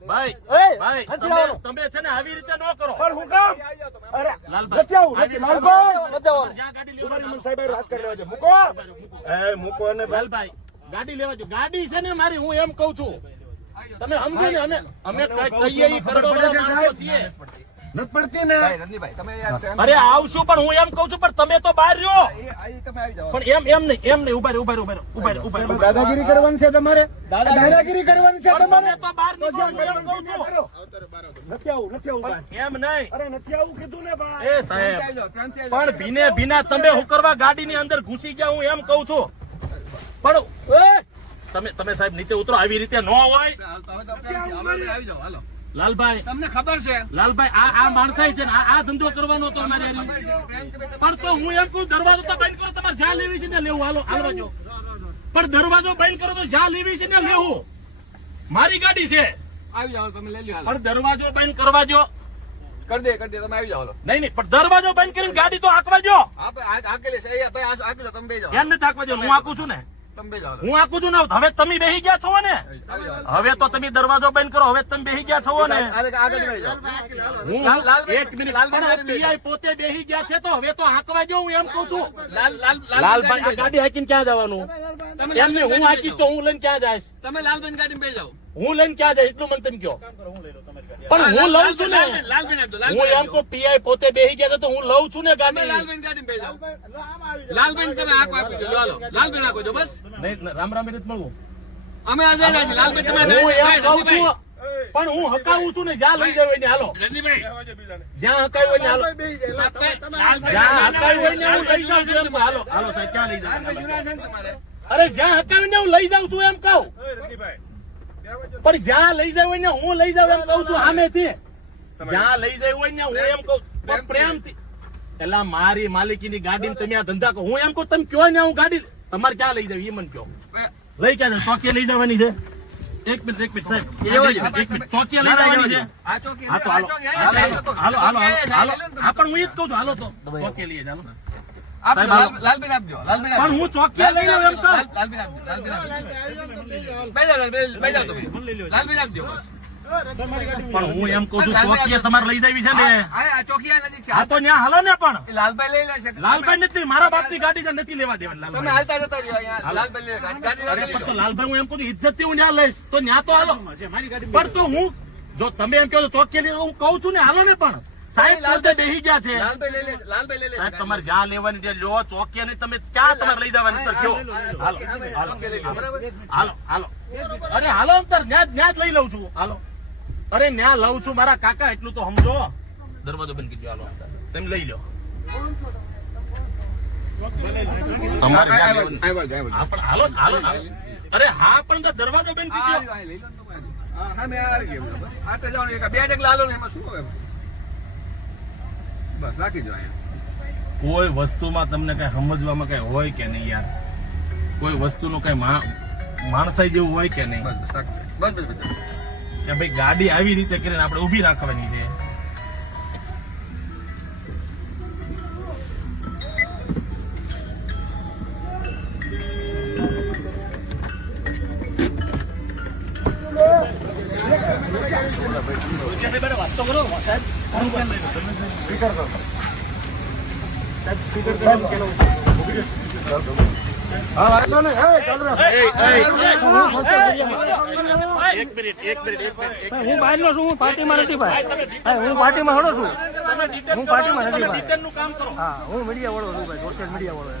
ભાઈ તમે છે ને આવી રીતે ન કરો. પણ હું કામ? અરે લાલભાઈ નથી આવું, નથી. લાલભાઈ જ્યાં ગાડી લેવા તમારી સાહેબ વાત કરી લેવા છે. મૂકો મૂકો ને લાલભાઈ ગાડી લેવા જો. ગાડી છે ને મારી, હું એમ કઉ છું. તમે સમજો ને, અમે કહીએ ઈ કરવા વાળા માણસો છીએ. નથી પડતી ને. અરે આવશું, પણ હું એમ કઉ છું, પણ તમે તો બહાર રહ્યો. પણ એમ નહીં ઉભા રહ્યો. દાદાગીરી કરવાની છે તમારે? દાદાગીરી કરવાની છે તમારે? તો બહાર નીકળો, હું એમ કઉ છું. નથી આવું એમ નહીં. અરે નથી આવું કીધું ને ભાઈ. એ સાહેબ પણ ભીના તમે હું કરવા ગાડીની અંદર ઘૂસી ગયા, હું એમ કઉ છું. પણ તમે સાહેબ નીચે ઉતરો. આવી રીતે ન હોય લાલભાઈ. તમને ખબર છે લાલભાઈ, આ માણસાઈ છે ને, આ ધંધો કરવાનો હતો અમારે. પણ તો હું એમ કહું, દરવાજો તો બંધ કરો. તમારે જ્યાં લેવી છે ને લેવું. હાલવા જો. પણ દરવાજો બંધ કરો તો જ્યાં લેવી છે ને લેવું. મારી ગાડી છે. આવી જાઓ, તમે લઈ લો. પણ દરવાજો બંધ કરવા જો. કરી દે તમે આવી જાઓ. નહીં પણ દરવાજો બંધ કરીને ગાડી તો હાંકવા જો. તમે બે જાઓ. એમ નથી હાંકવા જો. હું હાંકું છું ને. તમે બે જાઓ. હું હાંકું છું ને. હવે તમે બેસી ગયા છો ને. હવે તો તમે દરવાજો બંધ કરો. હવે તમે બેસી ગયા છો ને. એક મિનિટ. પીઆઈ પોતે બેસી ગયા છે, તો હવે તો હાંકવા જો. હું એમ કઉ છું. લાલભાઈ આ ગાડી હાંકીને ક્યાં જવાનું? એમને હું હાંકીશ તો હું લઈને ક્યાં જઈશ? તમે લાલબેન ગાડી બે જાઓ. હું લઈને ક્યાં જઈશ એટલું મને તમે કહો. પણ હું લઉં છું ને. હું એમ કહું પીઆઈ પોતે બેસી ગયા છે, તો હું લઉં છું ને ગાડી. લાલબેન ગાડી બે જાઓ. લાલબેન તમે આંખ આપી દો. હાલો લાલબેન આંખો જો બસ. નહીં રામ નથી મળવું. અમે આજે રહ્યા લાલબેન તમે હું એમ કહું છું, પણ હું હકાવું છું ને. જ્યાં લઈ જાવ એને હાલો. જ્યાં હકાયું હોય ને હાલો. જ્યાં હકાયું હોય ને હું લઈ જાઉં છું એમ. હાલો સાહેબ, ક્યાં લઈ જાવ? અરે જ્યાં હકાવીને હું લઈ જાઉં છું એમ કહું. પણ જ્યાં લઈ જાય હોય ને હું લઈ જાઉં એમ કઉ છું. સામેથી જ્યાં લઈ જાય હોય ને હું એમ કઉ પ્રેમથી. પેલા મારી માલિકીની ગાડી તમે આ ધંધા કહો. હું એમ કઉ તમે કયો ને હું ગાડી તમારે ક્યાં લઈ જાવ એ મને કહો. લઈ ક્યાં જાય? ચોકીએ લઈ જવાની છે. એક મિનિટ સાહેબ, એક મિનિટ. ચોકીએ લઈ જવાની છે. હા તો હાલો. હા પણ હું એ જ કઉ છું. હાલો તો ચોકીએ લઈ જાવ. લાલબેન આપજો. લાલબેન પણ હું ચોકીએ લઈ જાઉં એમ કહું. લાલબેન આપજો. લાલબેન આપજો. પણ હું એમ કઉ છું ચોકીએ તમારે લઈ જવી છે ને. ચોકિયા નજીક છે. આ તો ત્યાં હાલો ને. પણ લાલભાઈ લઈ લેશે. લાલભાઈ નથી. મારા બાપની ગાડી છે, નથી લેવા દેવાની. તમે હાલતા જતા રહ્યો. અહીંયા લાલભાઈ લઈ ગાડી અરે પણ તો લાલભાઈ હું એમ કહું છું ઇજ્જત થી હું ત્યાં લઈશ તો ત્યાં તો હાલો. પણ તો હું જો તમે એમ કહો છો ચોકીએ લઈ, હું કઉ છું ને હાલો ને. પણ સાહેબ પોતે બેસી ગયા છે. લાલભાઈ લઈ લેશે. લાલભાઈ લઈ લેશે. સાહેબ તમારે જ્યાં લેવાની છે લો. ચોકીએ નહીં. તમે ક્યાં તમારે લઈ જવાની તો કયો. હાલો. અરે હાલો અંતર ન્યા જ લઈ લઉં છું. હાલો. અરે ન્યા લઉં છું મારા કાકા, એટલું તો સમજો. દરવાજો બંધ કરી દો. હાલો તમે લઈ લો. હાલો. અરે હા પણ દરવાજો બંધ કરી દો. બે ડગલા હાલો ને એમાં શું હોય? બસ રાખી દો અહીંયા. કોઈ વસ્તુમાં તમને કઈ સમજવામાં કઈ હોય કે નહીં યાર? કોઈ વસ્તુનું કઈ માણસાઈ જેવું હોય કે નહીં? બસ કે ભાઈ ગાડી આવી રીતે કરીને આપણે ઉભી રાખવાની છે. વાત તો કરો સાહેબ. હું બહાર નો છું. હું પાર્ટીમાં નથી ભાઈ. હું પાર્ટીમાં હડો છું. હું પાર્ટીમાં નથી ભાઈ. કામ કરો. હા હું મીડિયા વાળો છું ભાઈ. સોશિયલ મીડિયા વાળો.